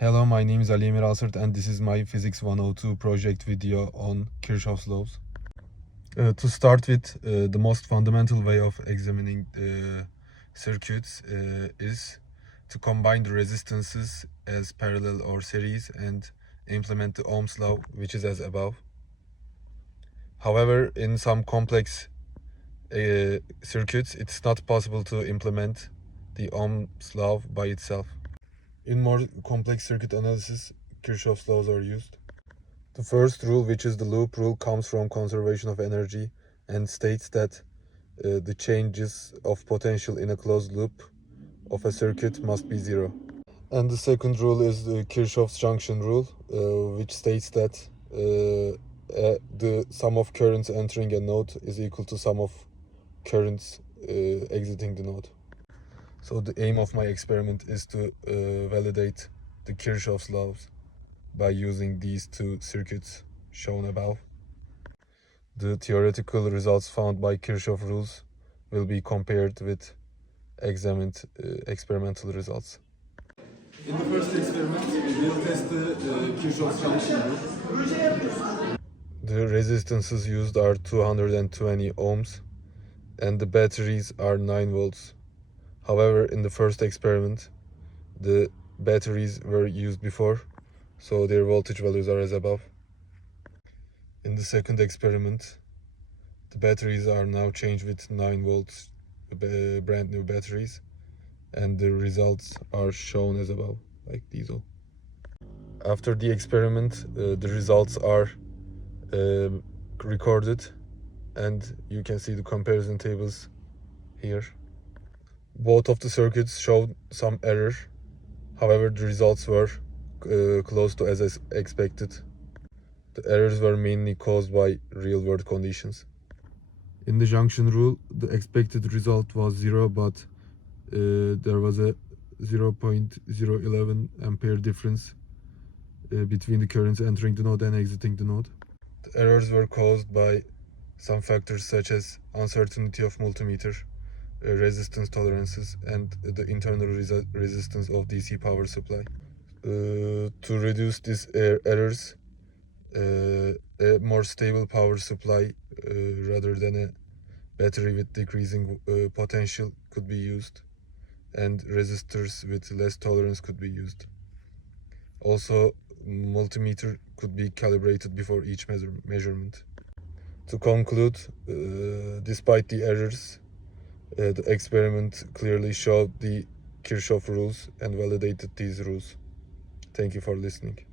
Hello, my name is Emir ALSIRT and this is my Physics 102 project video on Kirchhoff's laws. To start with, the most fundamental way of examining circuits is to combine the resistances as parallel or series and implement the Ohm's law, which is as above. However, in some complex circuits, it's not possible to implement the Ohm's law by itself. In more complex circuit analysis, Kirchhoff's laws are used. The first rule, which is the loop rule, comes from conservation of energy and states that the changes of potential in a closed loop of a circuit must be zero. And the second rule is the Kirchhoff's junction rule, which states that the sum of currents entering a node is equal to sum of currents exiting the node. So the aim of my experiment is to validate the Kirchhoff's laws by using these two circuits shown above. The theoretical results found by Kirchhoff rules will be compared with examined experimental results. In the first experiment, we'll test the Kirchhoff's junction rule. The resistances used are 220 ohms and the batteries are 9 volts. However, in the first experiment, the batteries were used before, so their voltage values are as above. In the second experiment, the batteries are now changed with 9 volts brand new batteries, and the results are shown as above, like these all. After the experiment, the results are recorded, and you can see the comparison tables here. Both of the circuits showed some error. However, the results were close to as expected. The errors were mainly caused by real-world conditions. In the junction rule, the expected result was 0, but there was a 0.011 ampere difference between the currents entering the node and exiting the node. The errors were caused by some factors such as uncertainty of multimeter, resistance tolerances, and the internal resistance of DC power supply. To reduce these errors, a more stable power supply rather than a battery with decreasing potential could be used, and resistors with less tolerance could be used. Also, multimeter could be calibrated before each measurement. To conclude, despite the errors, the experiment clearly showed the Kirchhoff rules and validated these rules. Thank you for listening.